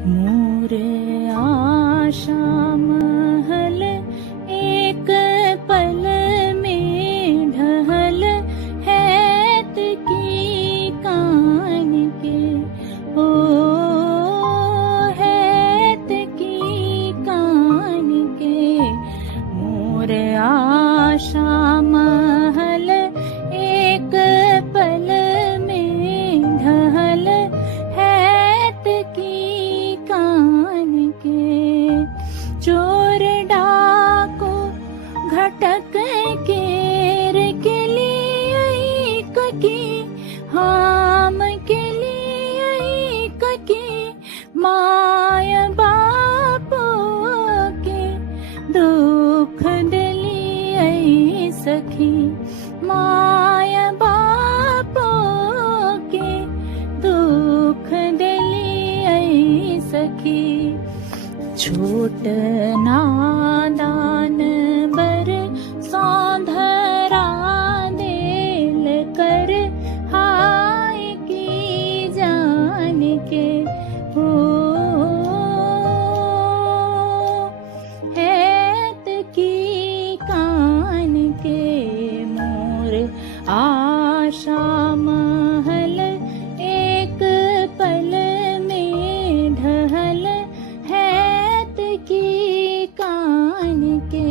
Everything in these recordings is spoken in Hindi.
मोर आशा महल एक पल में ढहल हैत की कान के, ओ हैत की कान के। मोर आशा महल एक पल में ढहल हैत की कान के। चोर डाको घटक केर के लिए ककी, हाम के लिए ककी। माय बापो के दुख दिली सखी, माय बापो के दुख दिली सखी। छोट नादान बर सौंधरा देल कर, हाय की जान के। हो हैत की कान के। मोर आशा महल एक पल में ढहल हैत की कान के।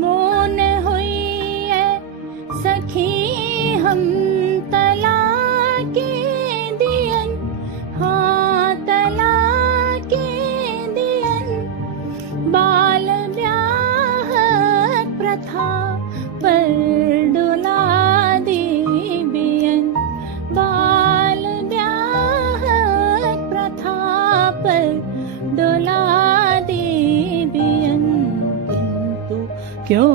मोन हुई है सखी हम तला के दियन, हाँ तला के दियन। बाल ब्याह प्रथा पर डोला देबियन, बाल ब्याह प्रथा पर डोला देबियन। किंतु क्यों